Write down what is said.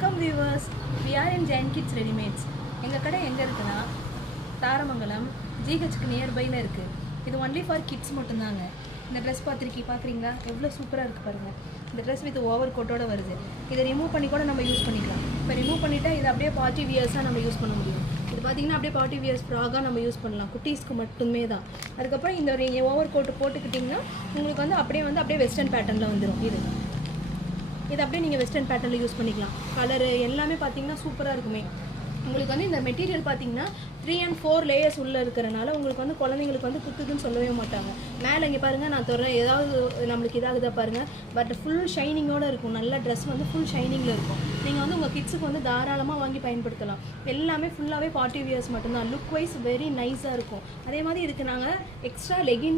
வணக்கம் viewers, we are in Giant Kids Readymades. எங்கள் கடை எங்கே இருக்குன்னா தாரமங்கலம் ஜிஹெச்க்கு நியர்பையில் இருக்குது. இது ஒன்லி ஃபார் கிட்ஸ் மட்டும்தாங்க. இந்த ட்ரெஸ் பார்க்குறீங்களா, எவ்வளோ சூப்பராக இருக்குது பாருங்கள். இந்த ட்ரெஸ் வித் ஓவர் கோட்டோட வருது. இதை ரிமூவ் பண்ணி கூட நம்ம யூஸ் பண்ணிக்கலாம். இப்போ ரிமூவ் பண்ணிவிட்டால் இதை அப்படியே பார்ட்டி வியர்ஸாக நம்ம யூஸ் பண்ண முடியும். இது பார்த்திங்கன்னா அப்படியே பார்ட்டி வியர்ஸ் ஃப்ராகாக நம்ம யூஸ் பண்ணலாம். குட்டீஸ்க்கு மட்டுமே தான். அதுக்கப்புறம் இந்த ஓவர் கோட்டு போட்டுக்கிட்டிங்கன்னா உங்களுக்கு வந்து அப்படியே வெஸ்டர்ன் பேட்டர்னில் வந்துடும். இது அப்படியே நீங்கள் வெஸ்டர்ன் பேட்டர்னில் யூஸ் பண்ணிக்கலாம். கலரு எல்லாமே பார்த்தீங்கன்னா சூப்பராக இருக்குமே. உங்களுக்கு வந்து இந்த மெட்டீரியல் பார்த்தீங்கன்னா 3 and 4 லேயர்ஸ் உள்ளே இருக்கிறனால உங்களுக்கு வந்து குழந்தைங்களுக்கு வந்து குத்துதுன்னு சொல்லவே மாட்டாங்க. மேலே இங்கே பாருங்கள், நான் தொடர ஏதாவது நம்மளுக்கு இதாகுதா பாருங்கள். பட் ஃபுல் ஷைனிங்கோடு இருக்கும். நல்ல ட்ரெஸ் வந்து ஃபுல் ஷைனிங்கில் இருக்கும். நீங்கள் வந்து உங்கள் கிட்ஸுக்கு வந்து தாராளமாக வாங்கி பயன்படுத்தலாம். எல்லாமே ஃபுல்லாகவே பார்ட்டி வியர்ஸ் மட்டும்தான். லுக் வைஸ் வெரி நைஸாக இருக்கும். அதே மாதிரி இதுக்கு நாங்கள் எக்ஸ்ட்ரா லெகின்